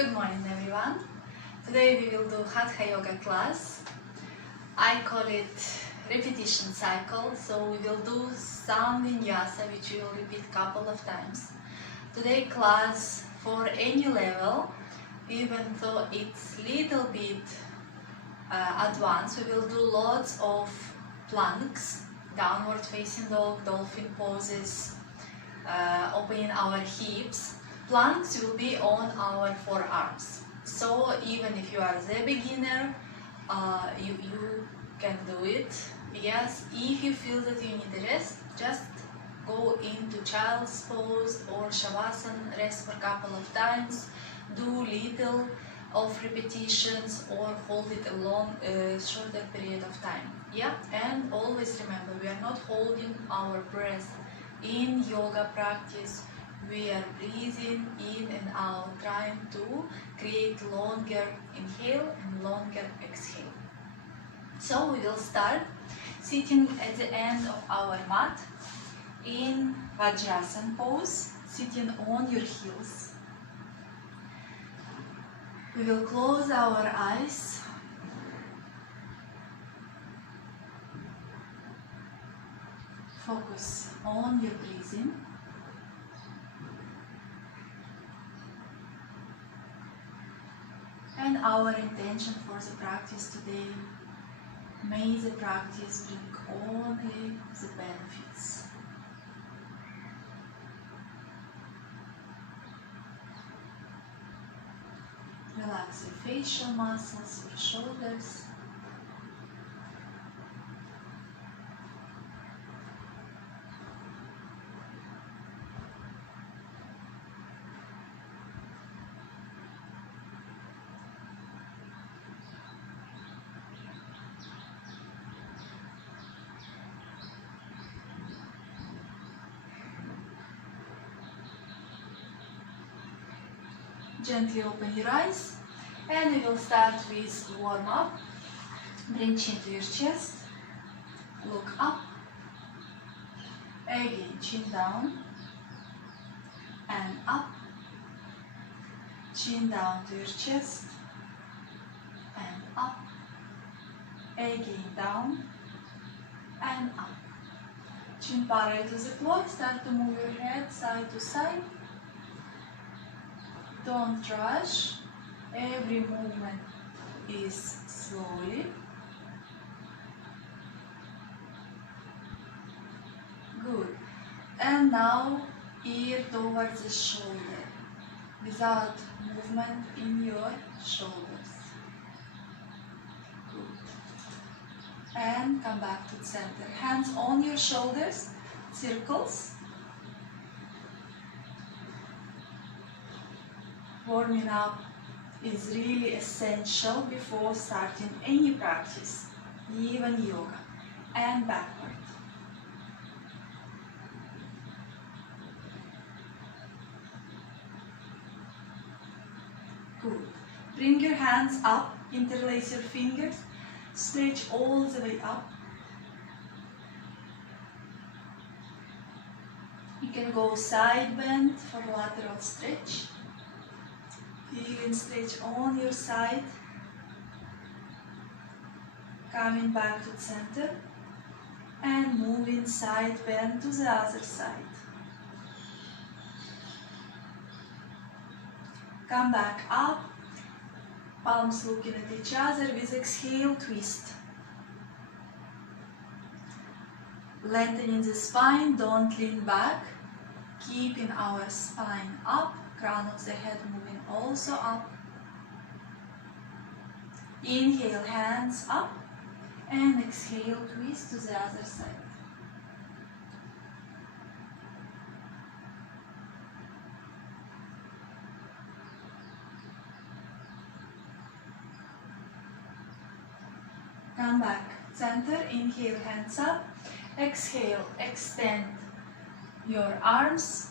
Good morning everyone. Today we will do Hatha Yoga class. I call it repetition cycle, so we will do some Vinyasa which we will repeat couple of times. Today class for any level, even though it's little bit advanced, we will do lots of planks, downward facing dog, dolphin poses, opening our hips. Planks will be on our forearms. So even if you are the beginner, you can do it. Yes, if you feel that you need a rest, just go into child's pose or shavasana, rest for a couple of times, do little of repetitions or hold it a long, shorter period of time. Yeah, and always remember, we are not holding our breath in yoga practice. We are breathing in and out, trying to create longer inhale and longer exhale. So we will start sitting at the end of our mat in Vajrasana pose, sitting on your heels. We will close our eyes. Focus on your breathing. And our intention for the practice today, may the practice bring only the benefits. Relax your facial muscles, your shoulders. Gently open your eyes and we will start with warm up. Bring chin to your chest, look up, again chin down and up, chin down to your chest and up, again down and up. Chin parallel to the floor, start to move your head side to side. Don't rush, every movement is slowly. Good. And now ear towards the shoulder, without movement in your shoulders. Good. And come back to the center. Hands on your shoulders, circles. Warming up is really essential before starting any practice, even yoga, and backward. Good. Bring your hands up, interlace your fingers, stretch all the way up. You can go side bend for lateral stretch. Feeling stretch on your side, coming back to the center and moving side bend to the other side. Come back up, palms looking at each other with exhale, twist. Lengthening the spine, don't lean back, keeping our spine up. Crown of the head moving also up. Inhale, hands up, and exhale, twist to the other side. Come back, center, inhale, hands up, exhale, extend your arms.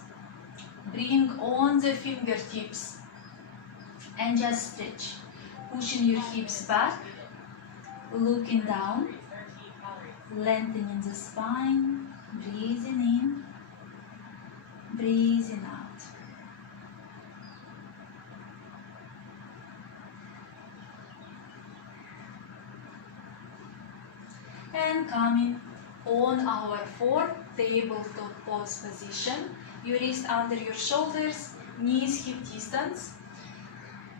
Bring on the fingertips and just stretch, pushing your hips back, looking down, lengthening the spine, breathing in, breathing out. coming on our 4 tabletop pose position. Your wrist under your shoulders, knees hip distance.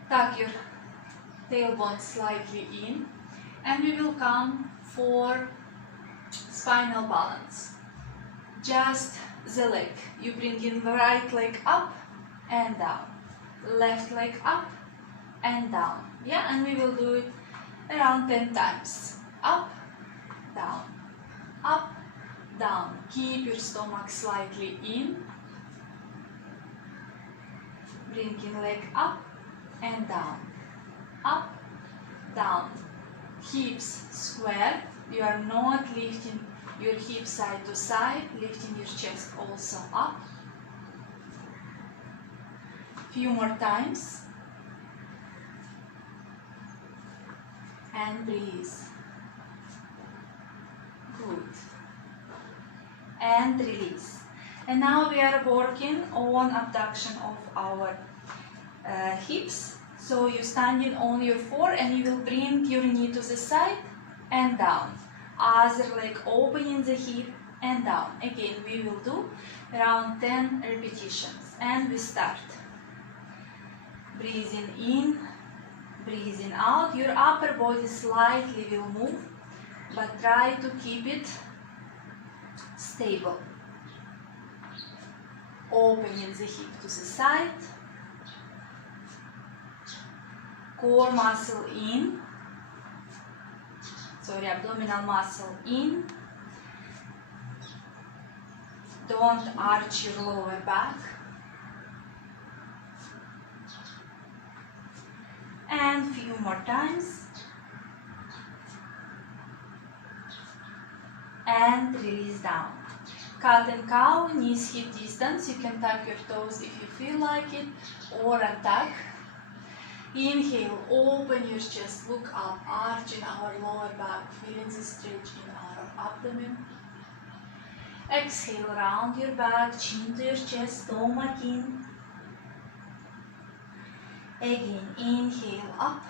Tuck your tailbone slightly in, and we will come for spinal balance. Just the leg. You bring in the right leg up and down, left leg up and down. Yeah, and we will do it around 10 times. Up, down, up, down. Keep your stomach slightly in. Bring in leg up and down, up, down. Hips square. You are not lifting your hips side to side, lifting your chest also up. Few more times. And breathe. Good. And release. And now we are working on abduction of our hips. So you're standing on your 4 and you will bring your knee to the side and down. Other leg opening the hip and down. Again, we will do around 10 repetitions. And we start. Breathing in, breathing out. Your upper body slightly will move, but try to keep it stable. Opening the hip to the side. Core muscle in. Abdominal muscle in. Don't arch your lower back. And few more times. And release down. Cat and cow, knees hip distance. You can tuck your toes if you feel like it, or attack. Inhale, open your chest, look up, arching our lower back, feeling the stretch in our abdomen. Exhale, round your back, chin to your chest, stomach in. Again, inhale up.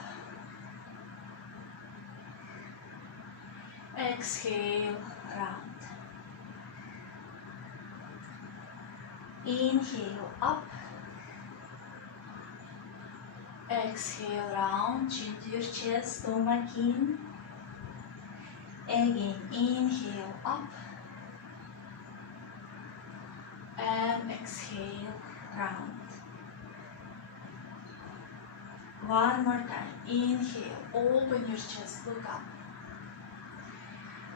Exhale, round. Inhale up. Exhale, round, chin to your chest, stomach in. Again, inhale up. And exhale, round. One more time. Inhale, open your chest, look up.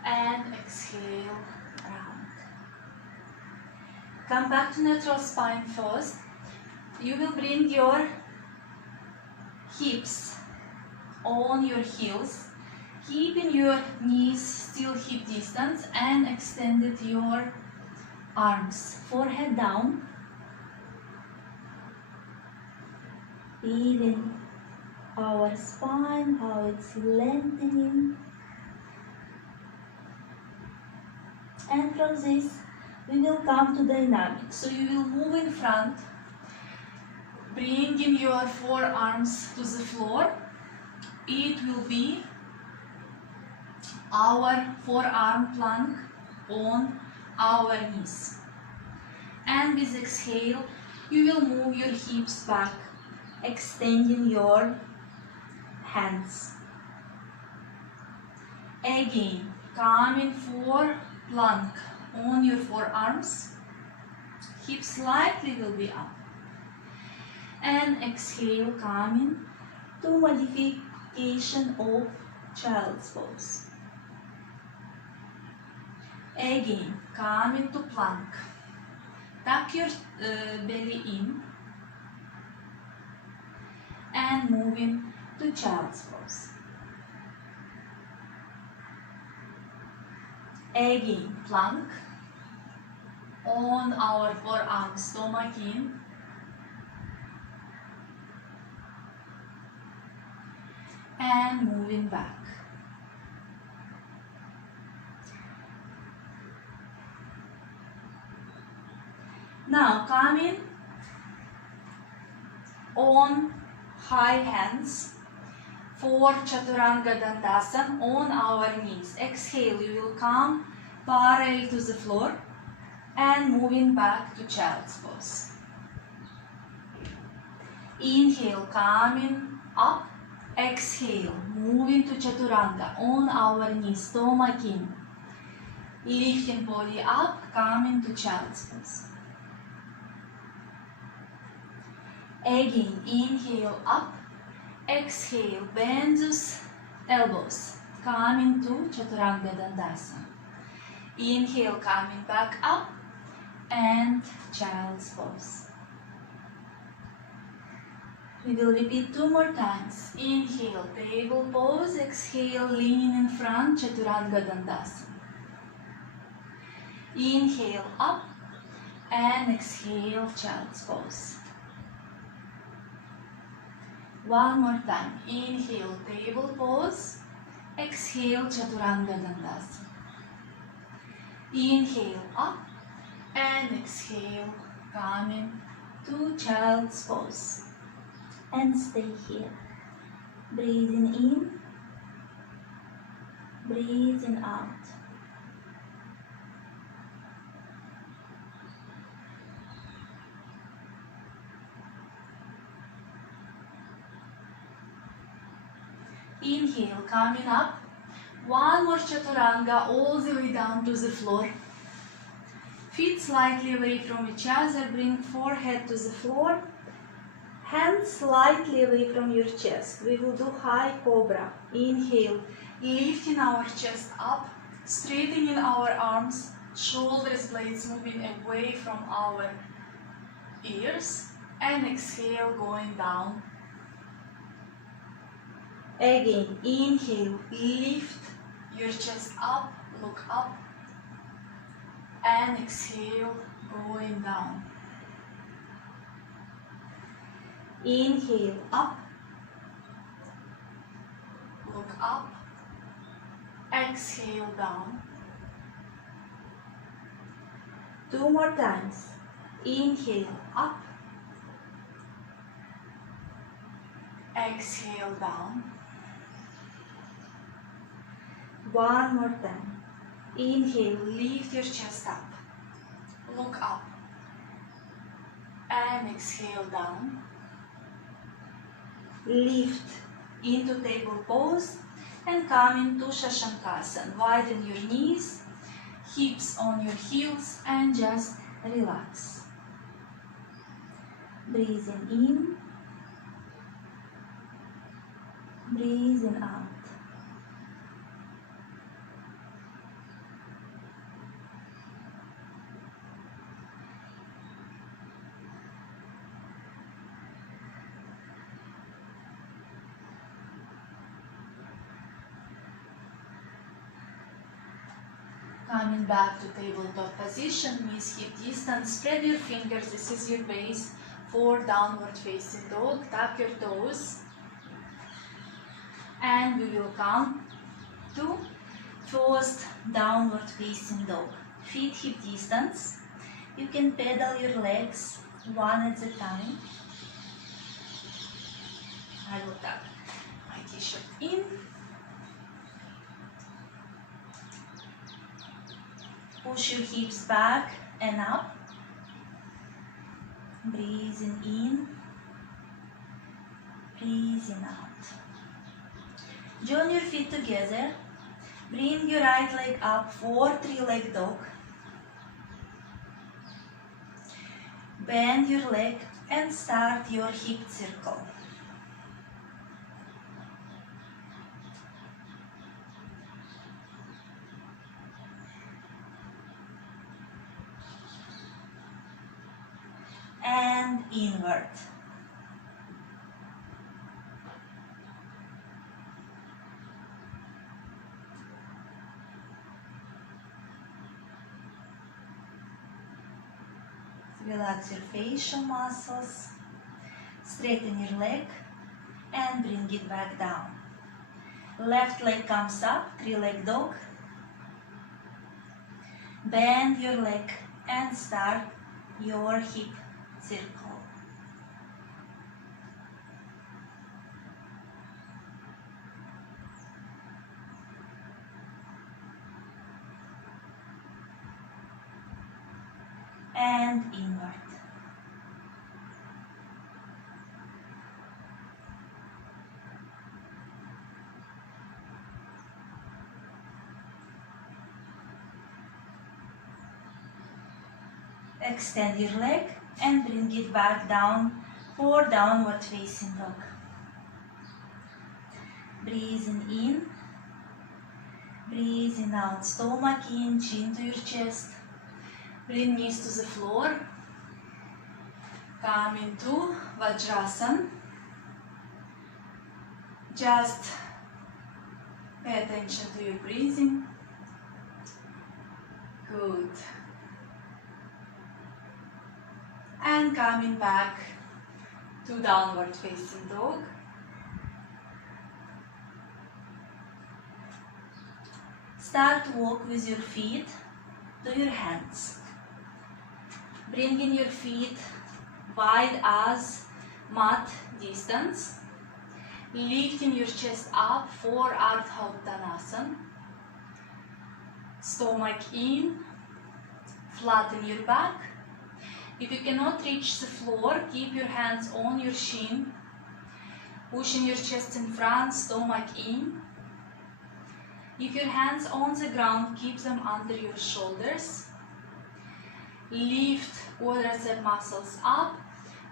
And exhale, round. Come back to neutral spine first. You will bring your hips on your heels, keeping your knees still hip distance, and extended your arms, forehead down. Feeling our spine, how it's lengthening. And from this, we will come to dynamic. So you will move in front, bringing your forearms to the floor. It will be our forearm plank on our knees. And with exhale, you will move your hips back, extending your hands. Again, coming for plank on your forearms. Hips slightly will be up. And exhale, coming to modification of child's pose. Again, coming to plank. Tuck your belly in and moving to child's pose. Again, plank on our forearm, stomach in. And moving back. Now coming on high hands, for Chaturanga Dandasana on our knees. Exhale, you will come parallel to the floor and moving back to child's pose. Inhale, coming up. Exhale, moving to Chaturanga on our knees, stomach in. Lifting body up, coming to child's pose. Again, inhale up. Exhale, bend those elbows, coming to Chaturanga Dandasana. Inhale, coming back up and child's pose. We will repeat 2 more times. Inhale, table pose. Exhale, leaning in front, Chaturanga Dandasana. Inhale up and exhale, child's pose. One more time. Inhale, table pose. Exhale, Chaturanga Dandasana. Inhale up and exhale, coming to child's pose. And stay here. Breathing in, breathing out. Inhale, coming up. One more Chaturanga all the way down to the floor. Feet slightly away from each other. Bring forehead to the floor. Hands slightly away from your chest. We will do high cobra. Inhale, lifting our chest up, straightening our arms, shoulders blades moving away from our ears, and exhale, going down. Again, inhale, lift your chest up, look up, and exhale, going down. Inhale up, look up, exhale down. 2 more times. Inhale up, exhale down. 1 more time. Inhale, lift your chest up, look up, and exhale down. Lift into table pose and come into Shashankasana. Widen your knees, hips on your heels, and just relax. Breathing in, breathing out. Coming back to tabletop position, knees hip distance, spread your fingers, this is your base for downward facing dog. Tap your toes and we will come to first downward facing dog. Feet hip distance. You can pedal your legs one at a time. I will tuck my t-shirt in. Push your hips back and up. Breathing in, breathing out. Join your feet together. Bring your right leg up for 3-leg dog. Bend your leg and start your hip circle. And inward. Relax your facial muscles, straighten your leg and bring it back down. Left leg comes up, 3-leg dog. Bend your leg and start your hip circle. and inward. Extend your leg and bring it back down for downward facing dog. Breathing in, breathing out, stomach in, chin to your chest. Bring knees to the floor. Come into Vajrasana. Just pay attention to your breathing. Good. And coming back to downward facing dog. Start to walk with your feet to your hands. Bringing your feet wide as mat distance. Lifting your chest up for Hatha Yoga. Stomach in. Flatten your back. If you cannot reach the floor, keep your hands on your shin. Pushing your chest in front, stomach in. If your hands on the ground, keep them under your shoulders. Lift quadricep muscles up,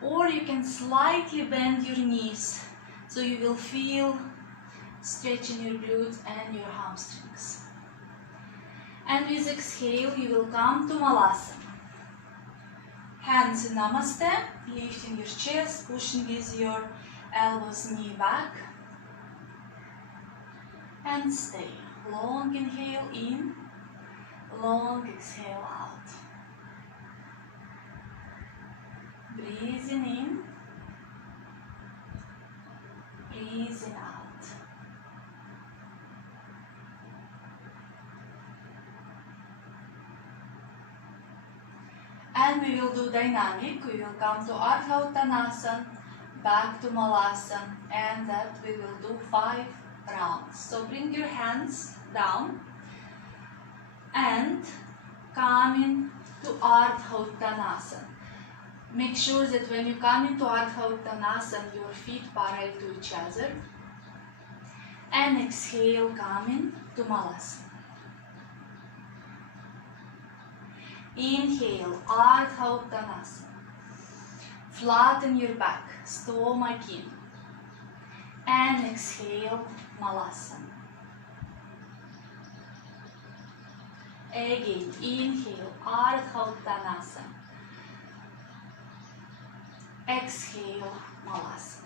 or you can slightly bend your knees so you will feel stretching your glutes and your hamstrings. And with exhale, you will come to Malasana. Hands in Namaste, lifting your chest, pushing with your elbows, knee back. And stay. Long inhale in, long exhale out. Breathing in, breathing out. And we will do dynamic. We will come to Ardha Uttanasana, back to Malasana, and that we will do 5 rounds. So bring your hands down and come in to Ardha Uttanasana. Make sure that when you come into Ardha Uttanasana, your feet parallel to each other. And exhale, come in to Malasana. Inhale, Ardha Uttanasana. Flatten your back, stomach in. And exhale, Malasana. Again, inhale, Ardha Uttanasana. Exhale, Malasana.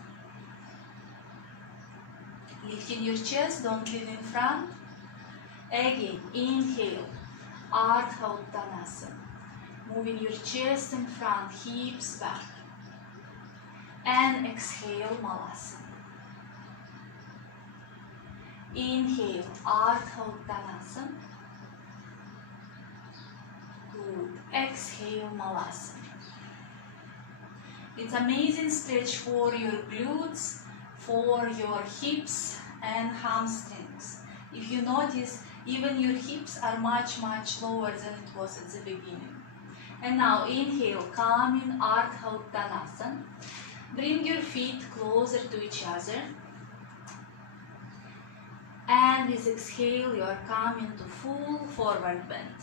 Lifting your chest, don't lean in front. Again, inhale, Ardha Uttanasana. Moving your chest in front, hips back. And exhale, Malasana. Inhale, Ardha Uttanasana. Good. Exhale, Malasana. It's amazing stretch for your glutes, for your hips and hamstrings. If you notice, even your hips are much lower than it was at the beginning. And now inhale, come in Ardha Uttanasana. Bring your feet closer to each other. And with exhale, you are coming to full forward bend.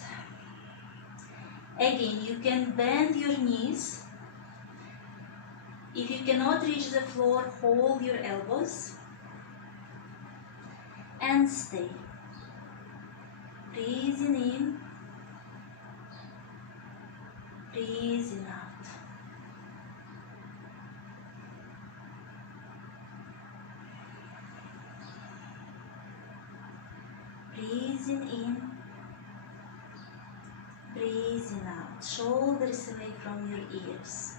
Again, you can bend your knees. If you cannot reach the floor, hold your elbows and stay. Breathing in, breathing out. Breathing in, breathing out. Shoulders away from your ears.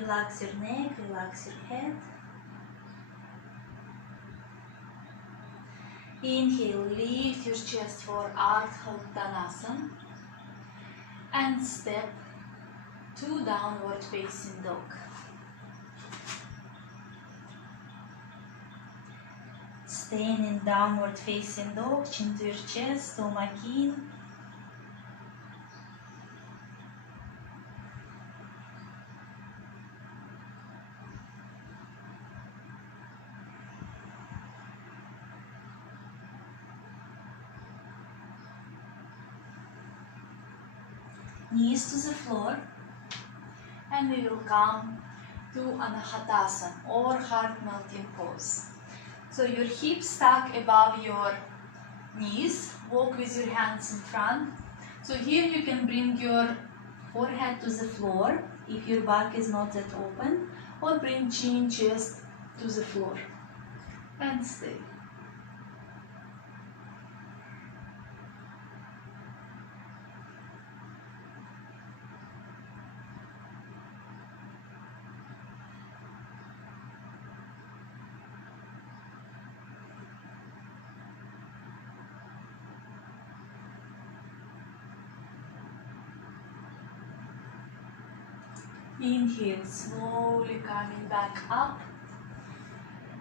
Relax your neck, relax your head. Inhale, lift your chest for Ardha Uttanasana and step to downward facing dog. Staying in downward facing dog, chin to your chest, stomach in. Knees to the floor, and we will come to Anahatasana or heart melting pose. So your hips stuck above your knees, walk with your hands in front. So here you can bring your forehead to the floor if your back is not that open, or bring chin, chest to the floor and stay. Inhale, slowly coming back up,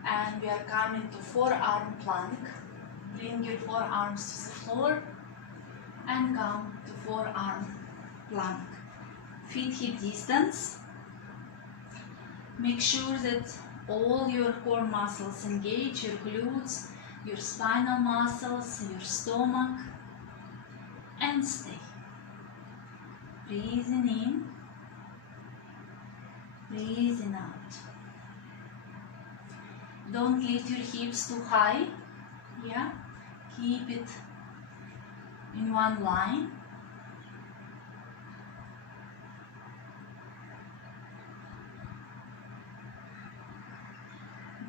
and we are coming to forearm plank. Bring your forearms to the floor and come to forearm plank. Feet hip distance. Make sure that all your core muscles engage, your glutes, your spinal muscles, your stomach, and stay. Breathing in. Breathing out. Don't lift your hips too high. Yeah, keep it in one line.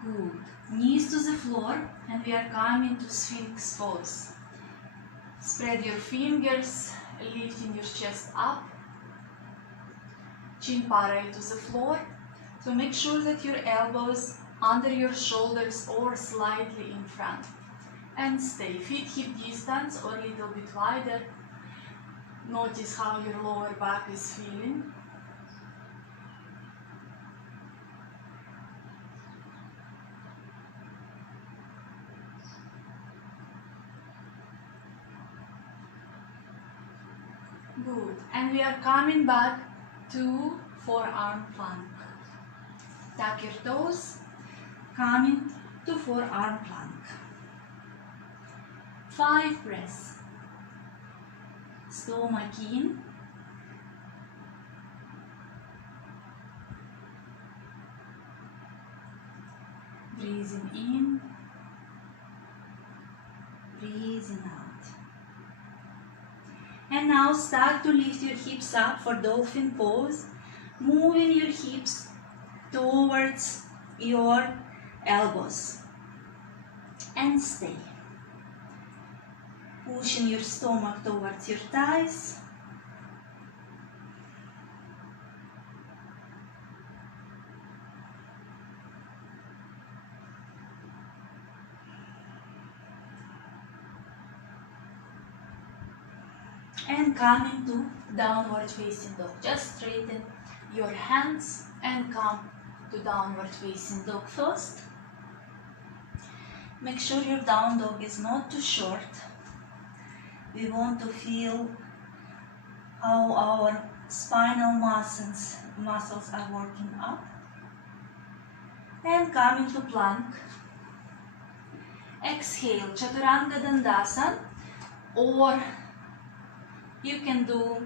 Good. Knees to the floor, and we are coming to Sphinx pose. Spread your fingers, lifting your chest up. Chin parallel to the floor. So make sure that your elbows under your shoulders or slightly in front. And stay. Feet hip distance or a little bit wider. Notice how your lower back is feeling. Good. And we are coming back to forearm plank. Tuck your toes, coming to forearm plank. 5 breaths. Stomach in. Breathing in. Breathing out. And now start to lift your hips up for dolphin pose, moving your hips towards your elbows. And stay. Pushing your stomach towards your thighs. And coming to downward facing dog. Just straighten your hands and come to downward facing dog first. Make sure your down dog is not too short. We want to feel how our spinal muscles are working up. And coming to plank. Exhale, Chaturanga Dandasana, or you can do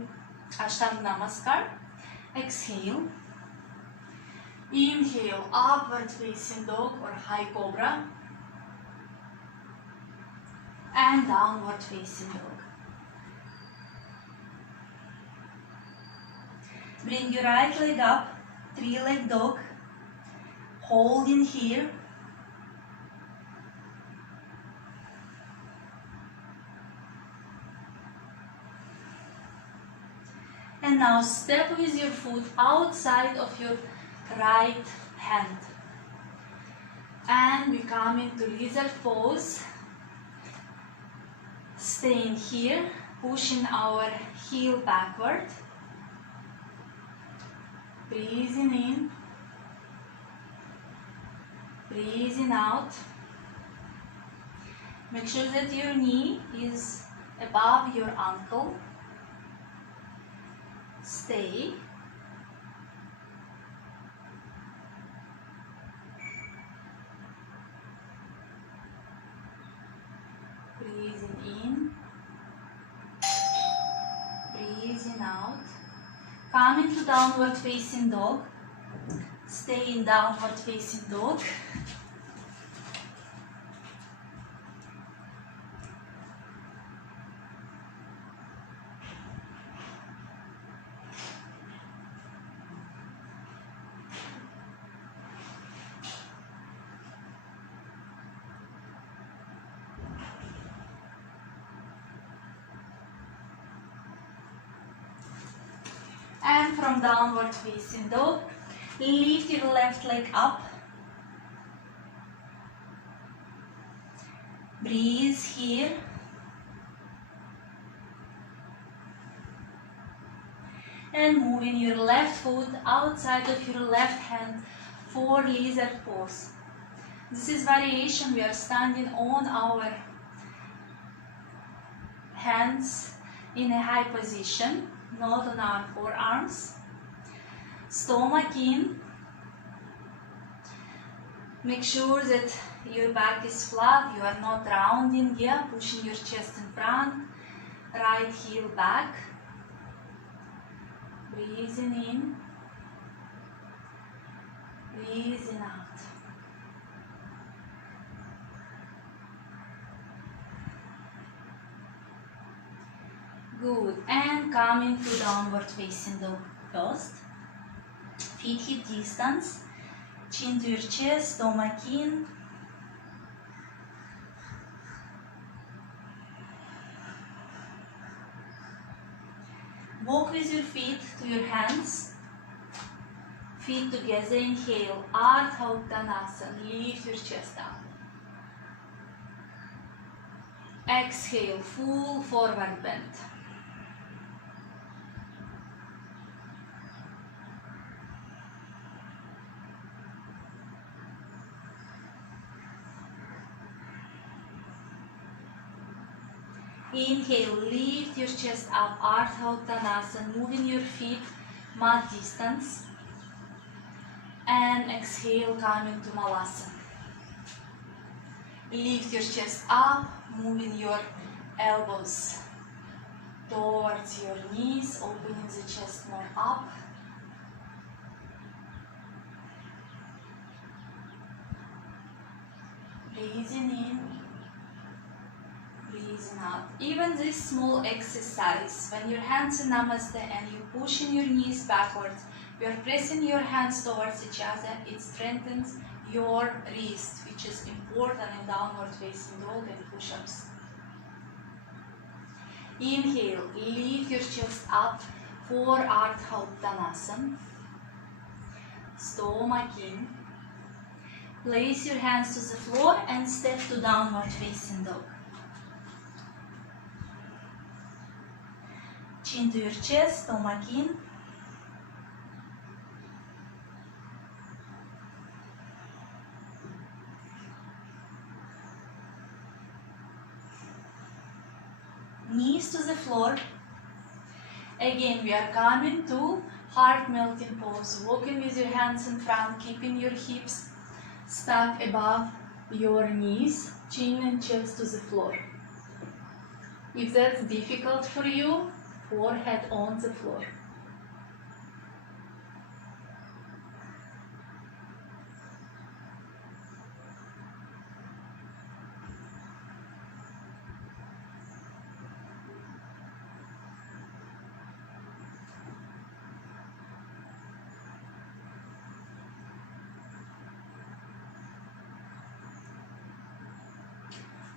Ashtanga Namaskar. Exhale. Inhale, upward facing dog or high cobra. And downward facing dog. Bring your right leg up, 3-leg dog. Hold in here. And now step with your foot outside of your right hand. And we come into lizard pose. Staying here, pushing our heel backward. Breathing in. Breathing out. Make sure that your knee is above your ankle. Stay. Breathing in. Breathing out. Come into downward facing dog. Stay in downward facing dog. And from downward facing dog, lift your left leg up. Breathe here. And moving your left foot outside of your left hand for lizard pose. This is variation. We are standing on our hands in a high position, not on our forearms. Stomach in. Make sure that your back is flat, you are not rounding here, pushing your chest in front, right heel back. Breathing in, breathing out. Good, and coming to downward facing dog first. Feet hip distance, chin to your chest, stomach in. Walk with your feet to your hands. Feet together, inhale, Ardha Uttanasana, lift your chest up. Exhale, full forward bend. Inhale, lift your chest up, Ardha Uttanasana, moving your feet mat distance. And exhale, coming to Malasana. Lift your chest up, moving your elbows towards your knees, opening the chest more up. Breathing in, breathing out. Even this small exercise, when your hands in Namaste and you pushing your knees backwards, you are pressing your hands towards each other, it strengthens your wrist, which is important in downward facing dog and push-ups. Inhale, lift your chest up for Ardha Uttanasana. Stomach in. Place your hands to the floor and step to downward facing dog. Chin to your chest, stomach in. Knees to the floor. Again, we are coming to heart melting pose. Walking with your hands in front, keeping your hips stuck above your knees, chin and chest to the floor. If that's difficult for you, forehead on the floor.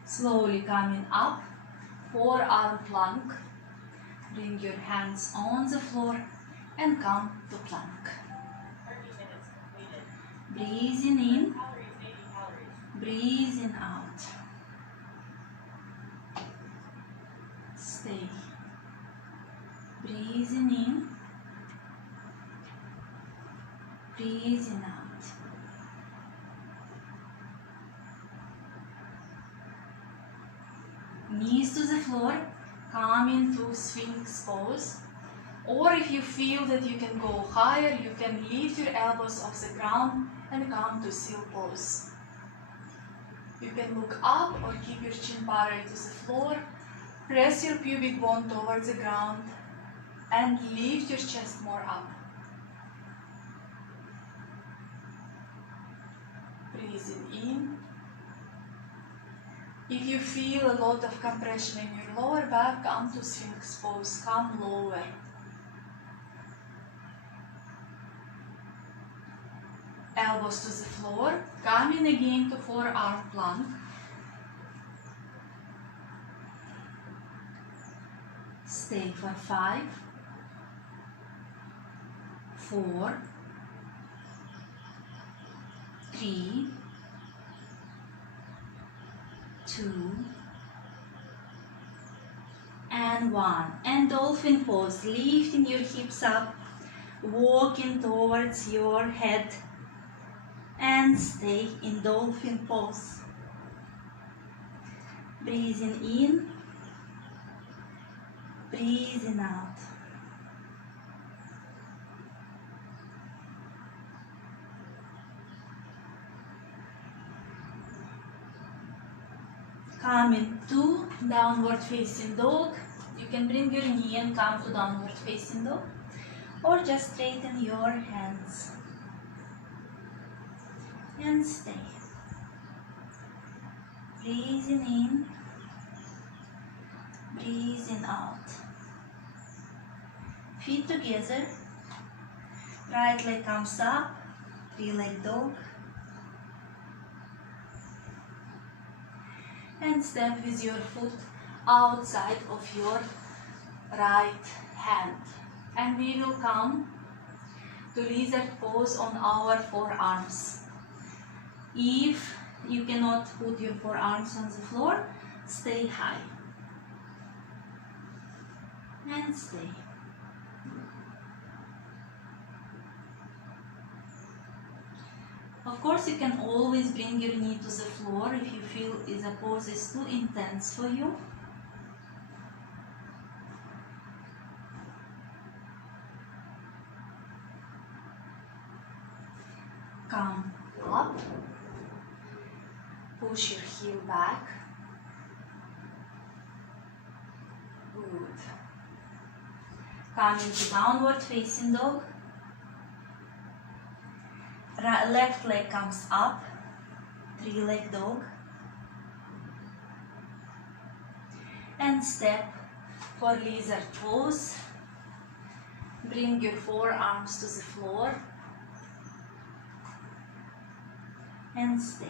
Slowly coming up, forearm plank. Bring your hands on the floor and come to plank. Breathing in, breathing out. Stay. Breathing in, breathing out. Knees to the floor, come into Sphinx pose. Or if you feel that you can go higher, you can lift your elbows off the ground and come to seal pose. You can look up or keep your chin parallel to the floor. Press your pubic bone towards the ground and lift your chest more up. Breathing in. If you feel a lot of compression in your lower back, come to Sphinx pose, come lower. Elbows to the floor, come in again to forearm plank. Stay for 5, 4, 3, 2, and 1. And dolphin pose, lifting your hips up, walking towards your head, and stay in dolphin pose. Breathing in, breathing out. Coming to downward facing dog. You can bring your knee and come to downward facing dog, or just straighten your hands and stay. Breathing in, breathing out. Feet together, right leg comes up, 3-leg dog, and step with your foot outside of your right hand. And we will come to lizard pose on our forearms. If you cannot put your forearms on the floor, stay high and stay. Of course, you can always bring your knee to the floor if you feel the pose is too intense for you. Come up, push your heel back. Good. Come into downward facing dog. Left leg comes up, 3-leg dog, and step for lizard pose. Bring your forearms to the floor and stay.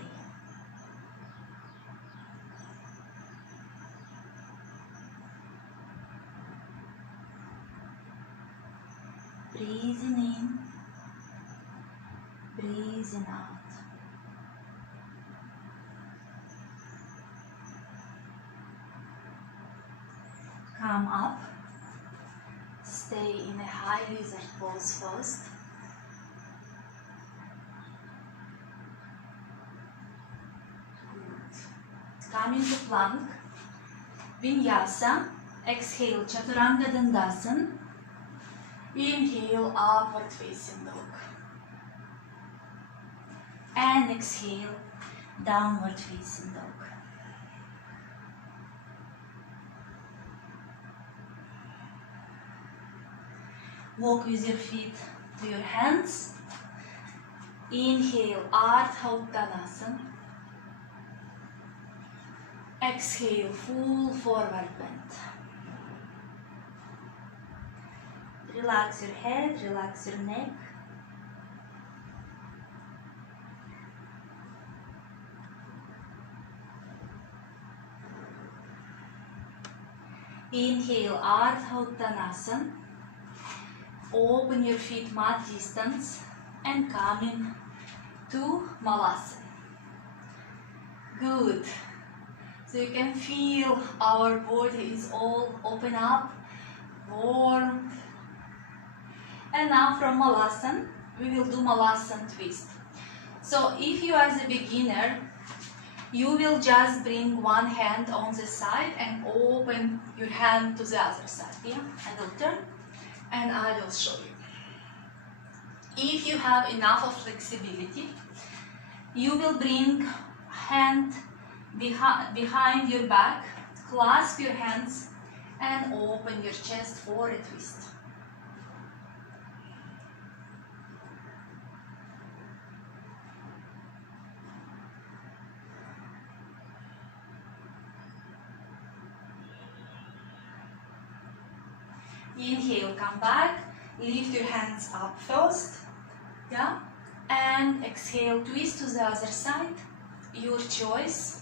Breathing in, breathing out. Come up, stay in a high lizard pose first. Good. Come into plank, Vinyasa, exhale Chaturanga Dandasana, inhale upward facing dog. And exhale, downward facing dog. Walk with your feet to your hands. Inhale, Ardha Uttanasana. Exhale, full forward bend. Relax your head, relax your neck. Inhale, Ardha Uttanasana. Open your feet mat distance and come in to Malasana. Good. So you can feel our body is all open up, warm. And now from Malasana, we will do Malasana twist. So if you are the beginner, You will just bring one hand on the side and open your hand to the other side. Yeah, and I'll turn and I will show you. If you have enough of flexibility, you will bring hand behind your back, clasp your hands and open your chest for a twist. Inhale, come back, lift your hands up first, yeah, and exhale, twist to the other side, your choice.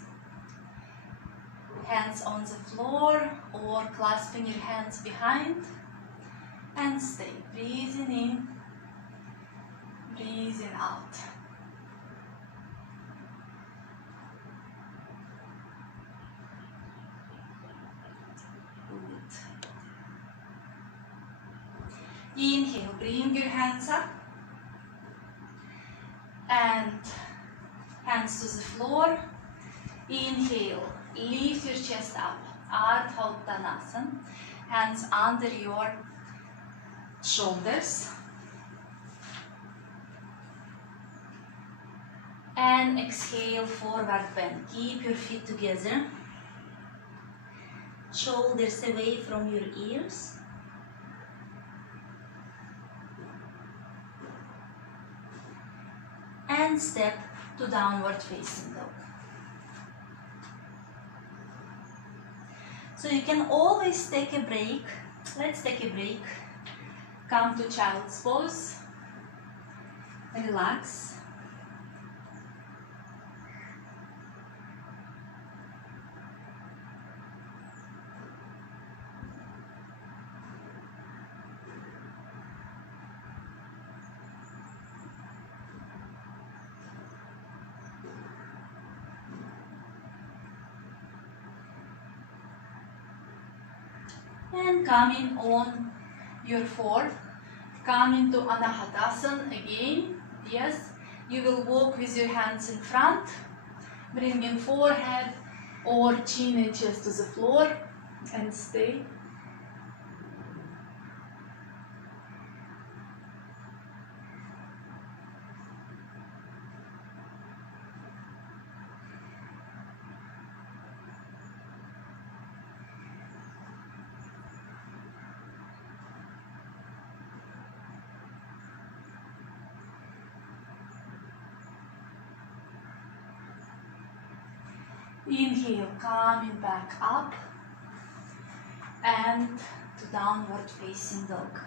Hands on the floor or clasping your hands behind, and stay, breathing in, breathing out. Inhale, bring your hands up and hands to the floor. Inhale, lift your chest up, Ardha Uttanasana, hands under your shoulders. And exhale, forward bend. Keep your feet together, shoulders away from your ears. And step to downward facing dog. So you can always take a break. Let's take a break. Come to child's pose. Relax. And coming on your fourth, come into Anahatasana again. Yes, you will walk with your hands in front, bringing forehead or chin and chest to the floor, and stay. Inhale, coming back up and to downward facing dog.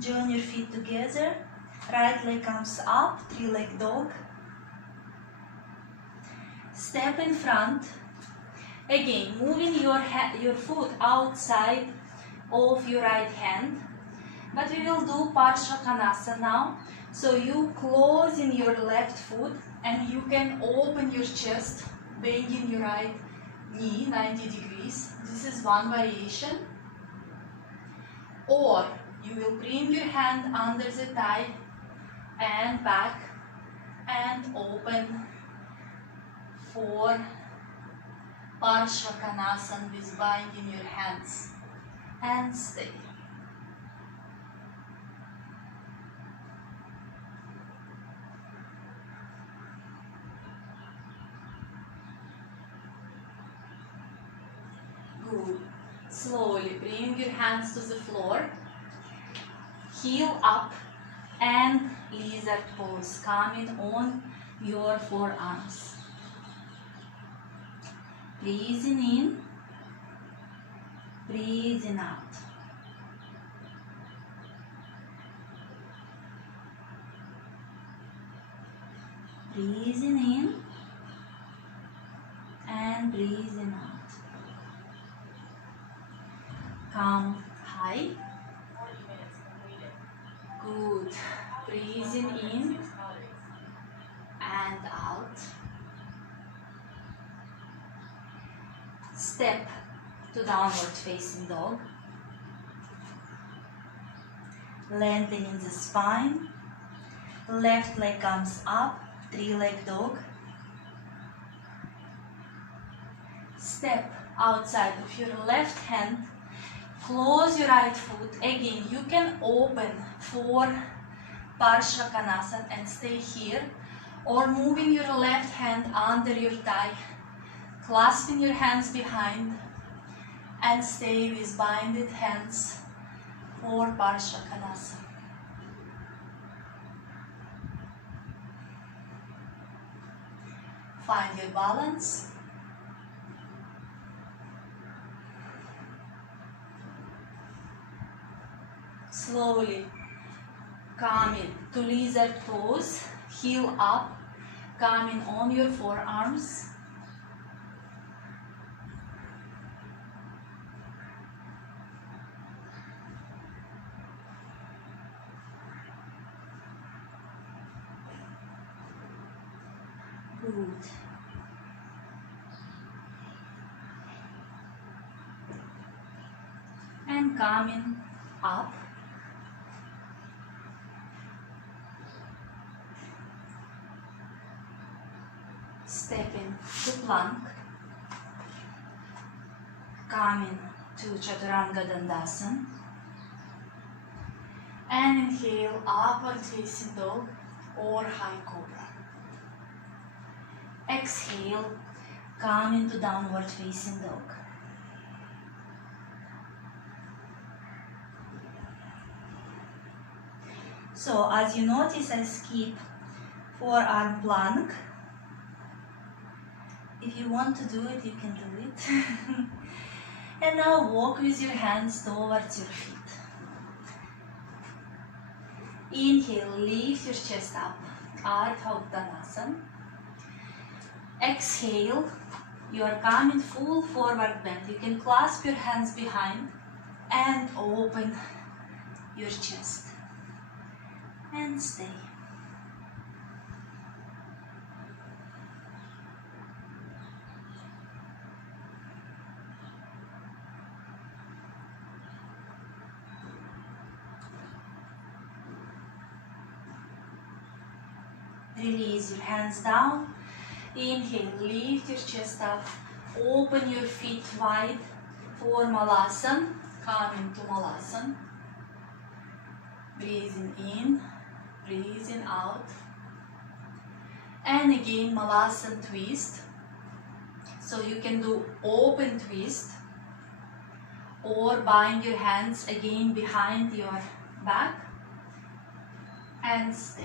Join your feet together, right leg comes up, three-leg dog. Step in front, again moving your foot outside of your right hand, but we will do Parsvakonasana now. So you close in your left foot and you can open your chest, bending your right knee 90 degrees. This is one variation. Or you will bring your hand under the thigh and back and open for Parsvakonasana with binding your hands and stay. Good. Slowly bring your hands to the floor, heel up and lizard pose, coming on your forearms. Breathing in, breathing out. Breathing in and breathing out. Come high. Good. Breathing in and out. Step to downward facing dog. Lengthening the spine. Left leg comes up, three-leg dog. Step outside of your left hand, close your right foot. Again, you can open for Parsvakonasana and stay here, or moving your left hand under your thigh, clasping your hands behind and stay with binded hands for Parsvakonasana. Find your balance. Slowly coming to lizard pose, heel up, coming on your forearms. Good. And coming up. Stepping to plank. Coming to Chaturanga Dandasana. And inhale, upward facing dog or high cobra. Exhale, come into downward facing dog. So as you notice, I skip forearm plank. If you want to do it, you can do it. And now walk with your hands towards your feet. Inhale, lift your chest up, Hatha Yoga. Exhale, you are coming full forward bend. You can clasp your hands behind and open your chest. And stay. Release your hands down. Inhale, lift your chest up. Open your feet wide for Malasana. Come into Malasana. Breathing in, breathing out. And again, Malasana twist. So you can do open twist or bind your hands again behind your back and stay.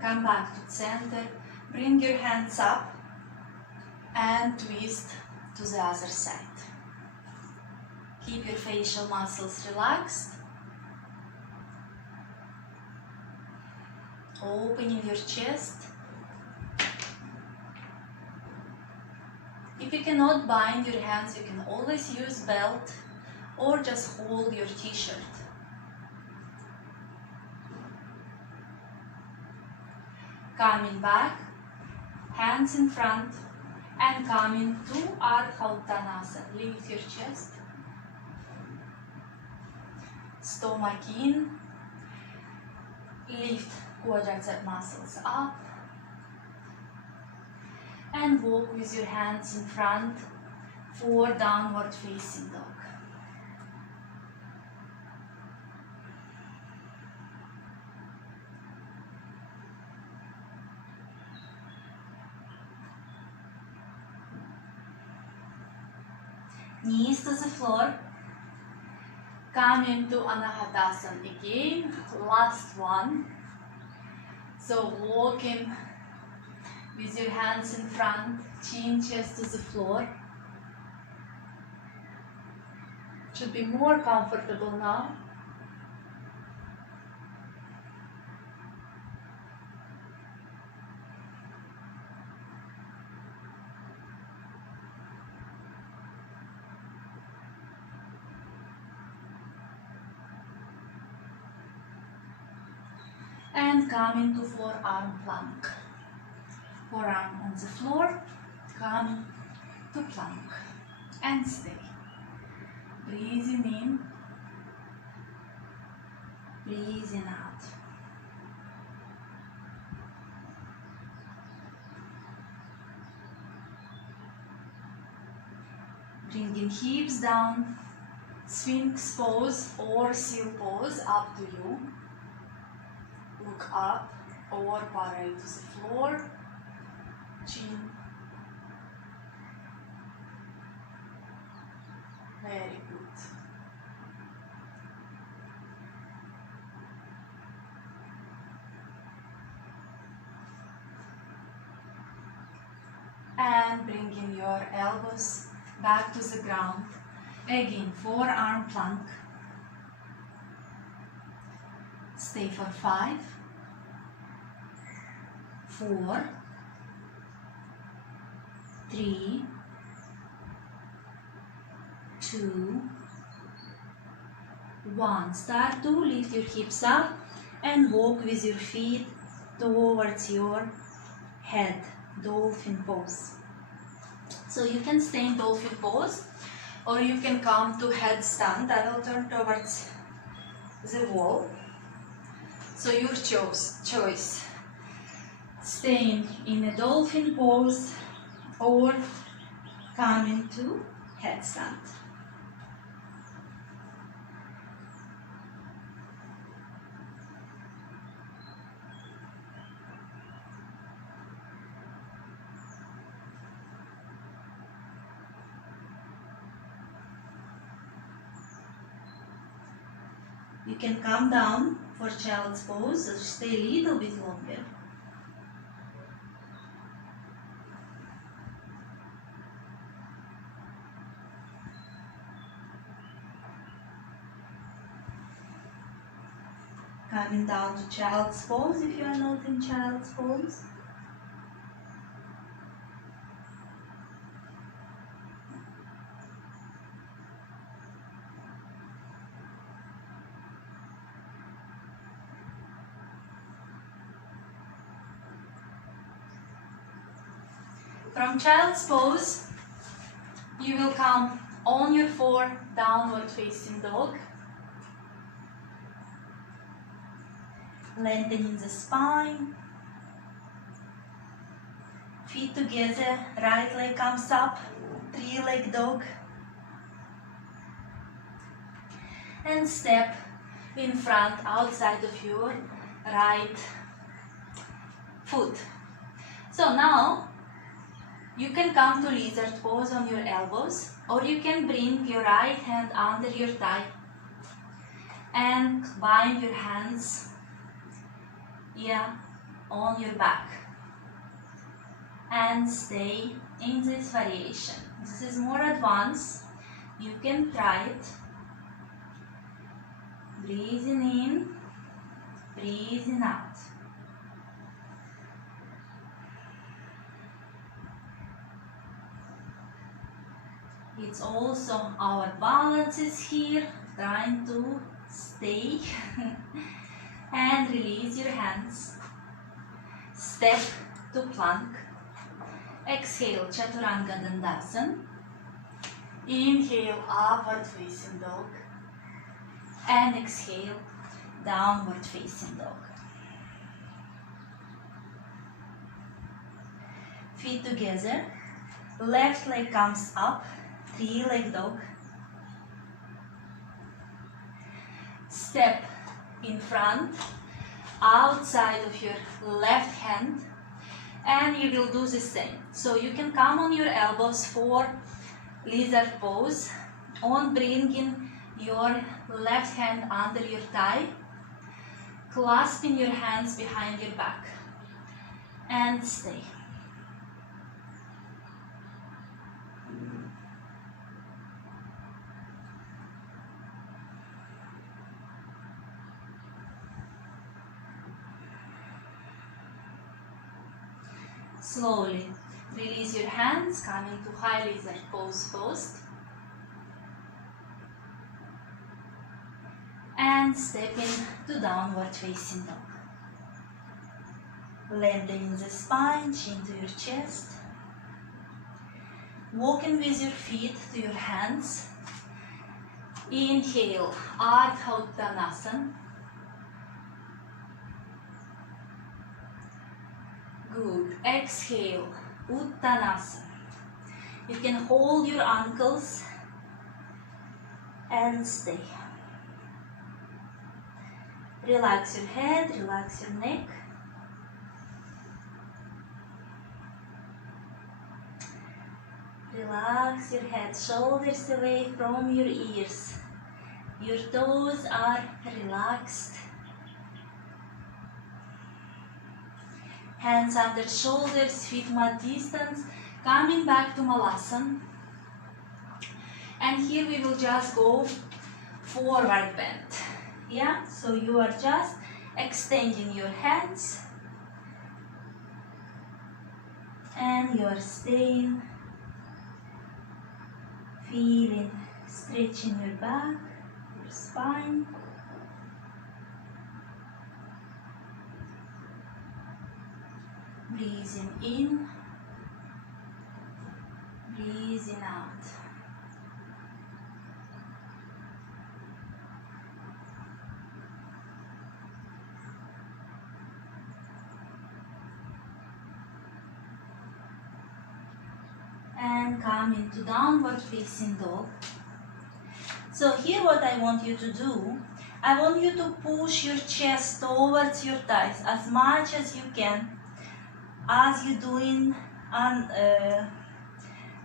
Come back to center, bring your hands up and twist to the other side. Keep your facial muscles relaxed. Opening your chest. If you cannot bind your hands, you can always use belt or just hold your t-shirt. Coming back, hands in front, and coming to Ardha Uttanasana. Lift your chest, stomach in, lift quadricep muscles up, and walk with your hands in front for downward facing dog. Knees to the floor. Come into Anahatasana again. Last one. So walking with your hands in front, chin, chest to the floor. Should be more comfortable now. And come into forearm plank. Forearm on the floor, come to plank and stay. Breathing in, breathing out. Bringing hips down, Sphinx pose or seal pose, up to you. Look up or parallel to the floor, chin. Very good. And bringing your elbows back to the ground. Again, forearm plank. Stay for 5, 4, 3, 2, 1. Start to lift your hips up and walk with your feet towards your head, dolphin pose. So you can stay in dolphin pose or you can come to headstand. I will turn towards the wall. So your choice. Staying in a dolphin pose or coming to headstand. You can come down for child's pose, so stay a little bit longer. Coming down to child's pose if you are not in child's pose. From child's pose, you will come on your 4, downward facing dog. Lengthening the spine. Feet together, right leg comes up, 3-leg dog. And step in front, outside of your right foot. So now, you can come to lizard pose on your elbows, or you can bring your right hand under your thigh and bind your hands on your back and stay in this variation. This is more advanced. You can try it. Breathing in, breathing out. It's also our balances here, trying to stay and release your hands. Step to plank. Exhale, Chaturanga Dandasana. Inhale, upward facing dog. And exhale, downward facing dog. Feet together. Left leg comes up. 3-leg dog. Step in front, outside of your left hand, and you will do the same. So you can come on your elbows for lizard pose, on bringing your left hand under your thigh, clasping your hands behind your back, and stay. Slowly release your hands, coming to high lizard pose first. And step in to downward facing dog. Lengthening the spine, chin to your chest. Walking with your feet to your hands. Inhale, Ardha Uttanasana. Good. Exhale, Uttanasana. You can hold your ankles and stay. Relax your head, relax your neck. Relax your head, shoulders away from your ears. Your toes are relaxed. Hands under shoulders, feet mat distance. Coming back to Malasana. And here we will just go forward bend. Yeah, so you are just extending your hands. And you are staying. Feeling, stretching your back, your spine. Breathing in, breathing out. And come into downward facing dog. So here what I want you to do, I want you to push your chest towards your thighs as much as you can, as you doing an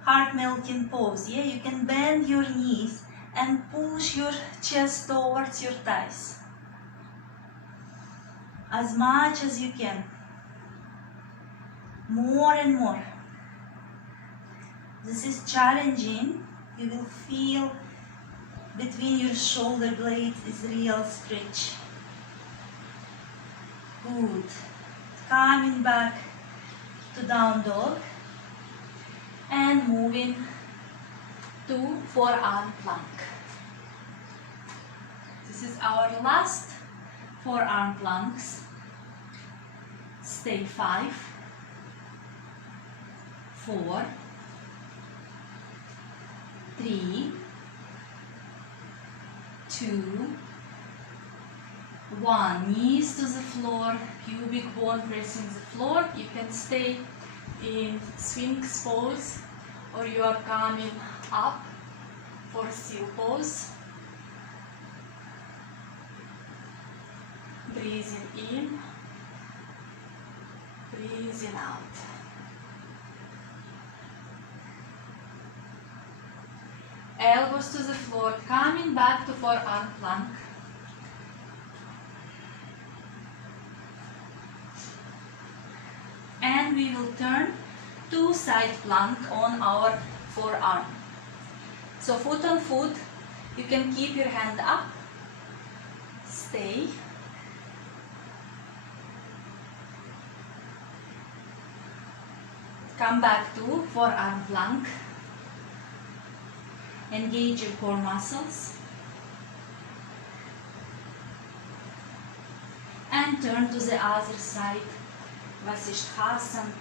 heart melting pose. Yeah, you can bend your knees and push your chest towards your thighs as much as you can, more and more. This is challenging. You will feel between your shoulder blades is real stretch. Good. Coming back to down dog and moving to forearm plank. This is our last forearm planks. Stay 5, 4, 3, 2, 1. Knees to the floor, pubic bone pressing the floor. You can stay in Sphinx pose or you are coming up for seal pose. Breathing in, breathing out. Elbows to the floor, coming back to forearm plank. And we will turn to side plank on our forearm. So foot on foot, you can keep your hand up, stay. Come back to forearm plank. Engage your core muscles. And turn to the other side, Vasisthasana.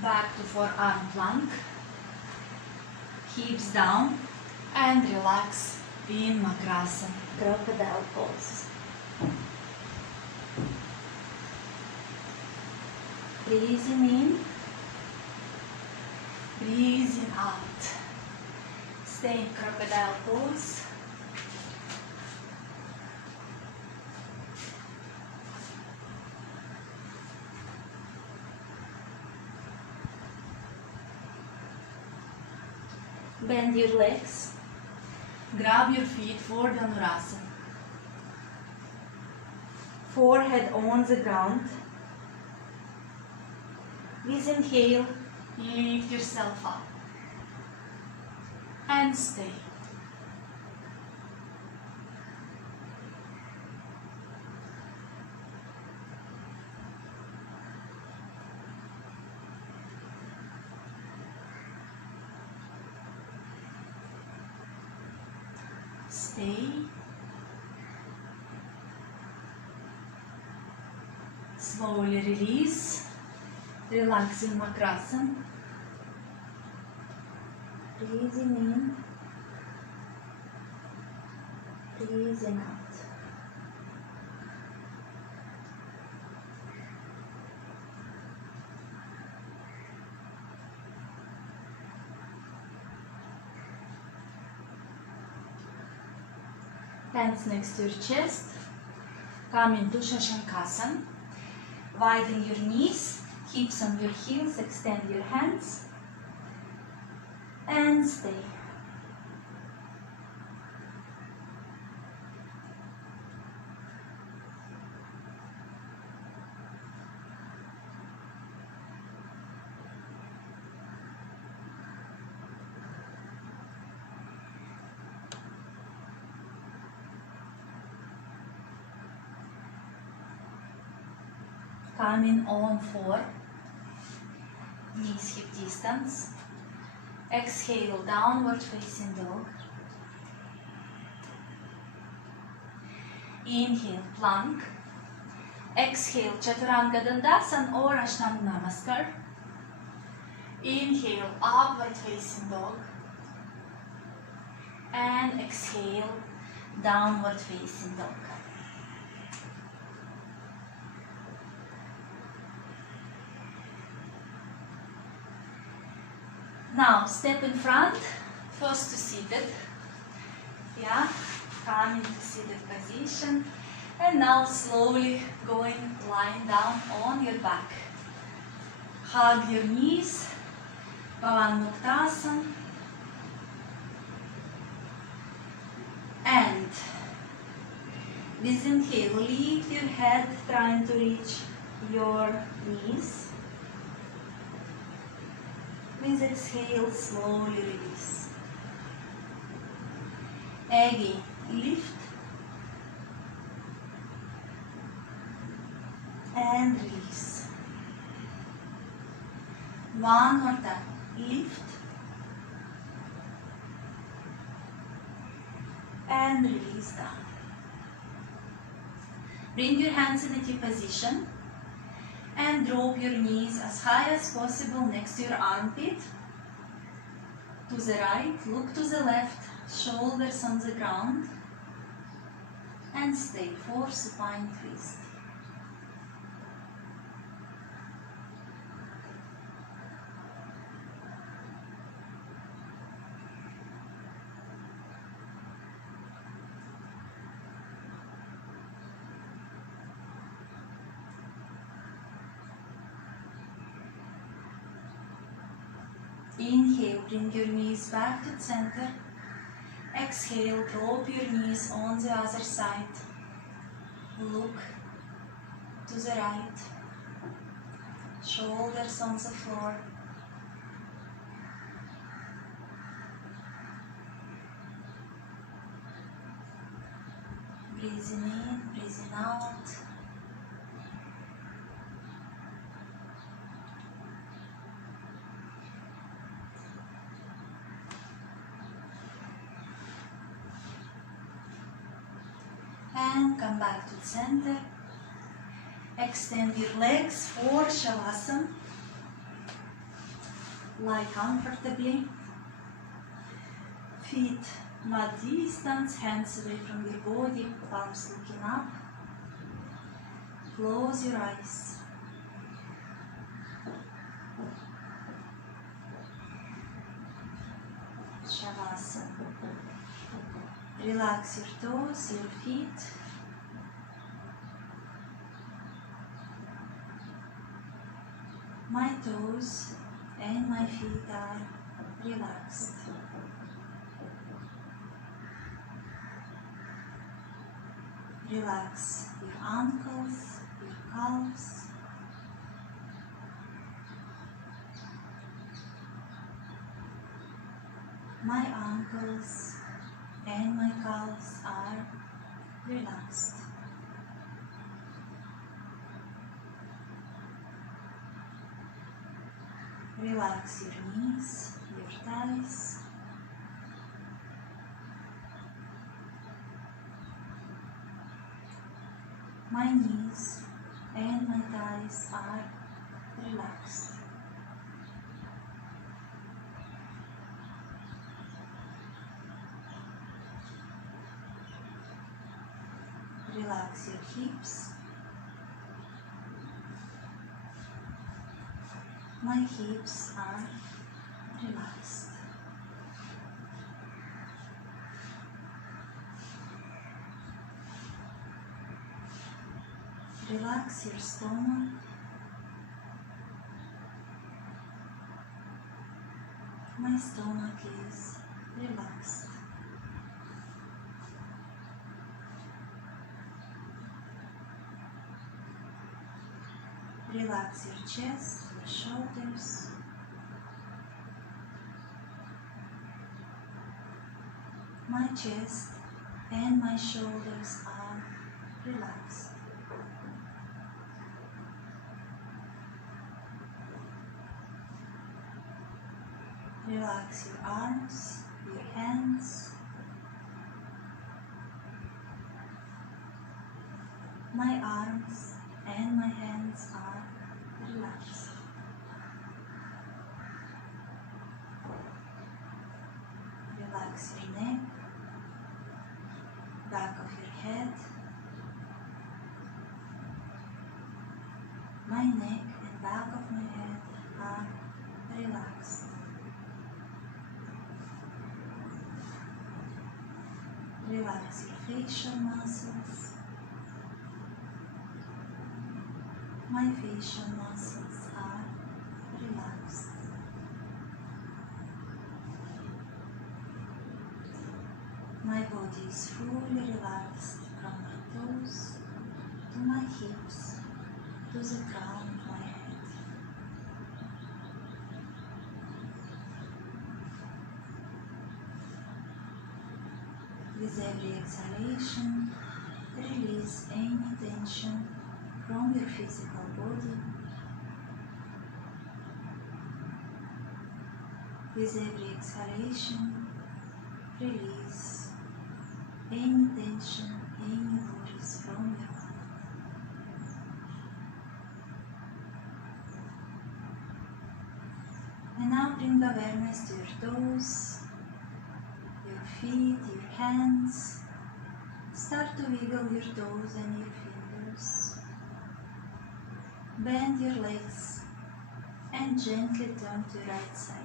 Back to forearm plank. Hips down and relax in Makrasana, crocodile pose. Breathing in, breathing out. Stay in crocodile pose. Bend your legs. Grab your feet for Dhanurasana. Forehead on the ground. With inhale, lift yourself up and stay. stay. Slowly release, relaxing Makrasana. Breathing in, breathing out. Hands next to your chest. Come into Shashankasana. Widen your knees, hips on your heels, extend your hands. And stay. Come in on 4, knees hip distance. Exhale, downward facing dog. Inhale, plank. Exhale, Chaturanga Dandasana or Ashtanga Namaskar. Inhale, upward facing dog. And exhale, downward facing dog. Now step in front, first to seated. Yeah, come into seated position. And now slowly going lying down on your back. Hug your knees, Bhavan Muktasana. And with inhale, lift your head, trying to reach your knees. With exhale, slowly release. Again, lift and release. One more time, lift and release down. Bring your hands in a T position. And drop your knees as high as possible next to your armpit. To the right, look to the left, shoulders on the ground. And stay for supine twist. Inhale, bring your knees back to center. Exhale, drop your knees on the other side. Look to the right. Shoulders on the floor. Breathing in, breathing out. And come back to center. Extend your legs for Shavasana. Lie comfortably. Feet mat distance, hands away from your body, palms looking up. Close your eyes. Shavasana. Relax your toes, your feet. My toes and my feet are relaxed. Relax your ankles, your calves. My ankles and my calves are relaxed. Relax your knees, your thighs. My knees and my thighs are relaxed. Relax your hips. My hips are relaxed. Relax your stomach. My stomach is relaxed. Relax your chest, your shoulders. My chest and my shoulders are relaxed. Relax your arms, your hands. My arms and my hands are relaxed. Relax your neck, back of your head. My neck and back of my head are relaxed. Relax your facial muscles. My facial muscles are relaxed. My body is fully relaxed from my toes to my hips to the crown of my head. With every exhalation, release any tension from your physical body. With every exhalation, release any tension, any worries from your body. And now bring awareness to your toes, your feet, your hands. Start to wiggle your toes and your fingers. Bend your legs and gently turn to the right side.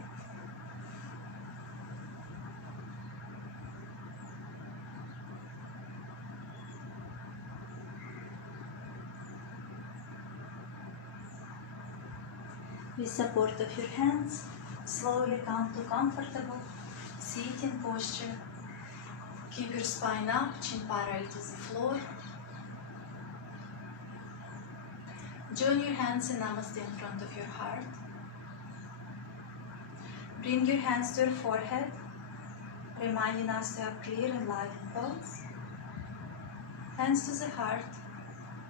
With support of your hands, slowly come to comfortable sitting posture. Keep your spine up, chin parallel to the floor. Join your hands in Namaste in front of your heart. Bring your hands to your forehead, reminding us to have clear and loving thoughts. Hands to the heart,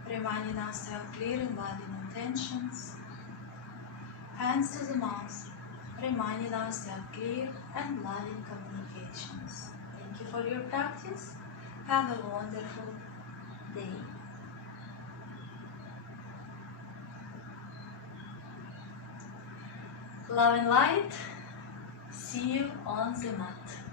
reminding us to have clear and loving intentions. Hands to the mouth, reminding us to have clear and loving communications. Thank you for your practice. Have a wonderful day. Love and light. See you on the mat.